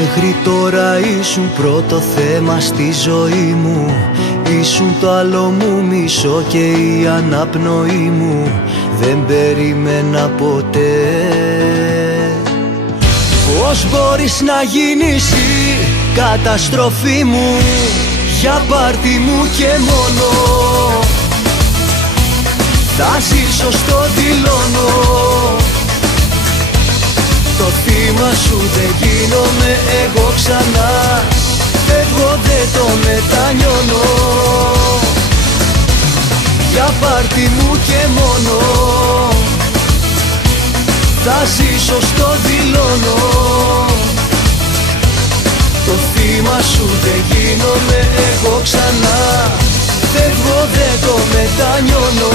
Μέχρι τώρα ήσουν πρώτο θέμα στη ζωή μου. Ήσουν το άλλο μου μισό και η αναπνοή μου. Δεν περίμενα ποτέ. Πώς μπορείς να γίνεις η καταστροφή μου? Για πάρτι μου και μόνο θα ζήσω, στο δηλώνω. Το θύμα σου δεν γίνομαι εγώ ξανά. Φεύγω, δεν το μετανιώνω. Για πάρτι μου και μόνο θα ζήσω, στο δηλώνω. Το θύμα σου δεν γίνομαι εγώ ξανά. Φεύγω, δεν το μετανιώνω.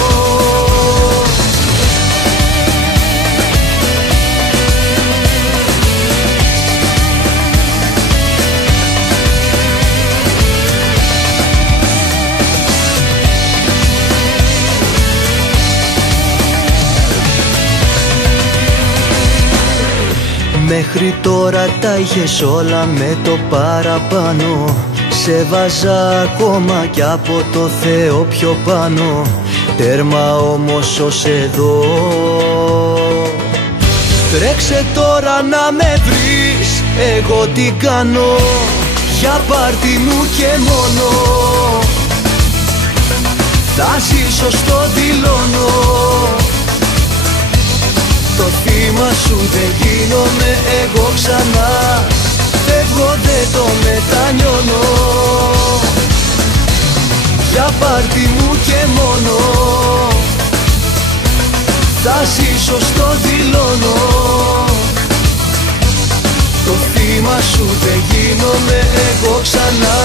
Μέχρι τώρα τα είχες όλα με το παραπάνω. Σε βάζα ακόμα κι από το Θεό πιο πάνω. Τέρμα όμως ως εδώ. Τρέξε τώρα να με βρεις, εγώ τι κάνω. Για πάρτι μου και μόνο θα ζήσω, στο δηλώνω. Το θύμα σου δεν γίνομαι εγώ ξανά. Φεύγω, δεν το μετανιώνω. Για πάρτι μου και μόνο θα ζήσω, στο δηλώνω. Το θύμα σου δεν γίνομαι εγώ ξανά.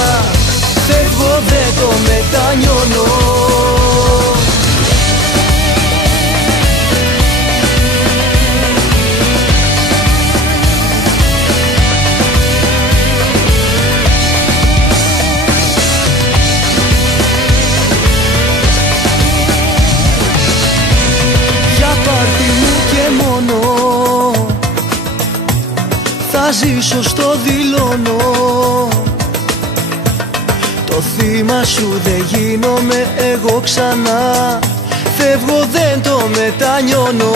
Φεύγω, δεν το μετανιώνω. Θα ζήσω, στο δηλώνω. Το θύμα σου δεν γίνομαι εγώ ξανά. Φεύγω, δεν το μετανιώνω.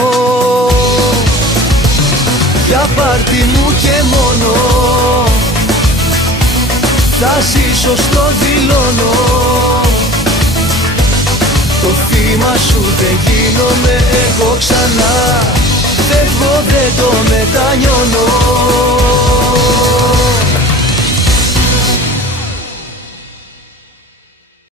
Για πάρτι μου και μόνο θα ζήσω, στο δηλώνω. Το θύμα σου δεν γίνομαι εγώ ξανά. Φεύγω, δεν το μετανιώνω.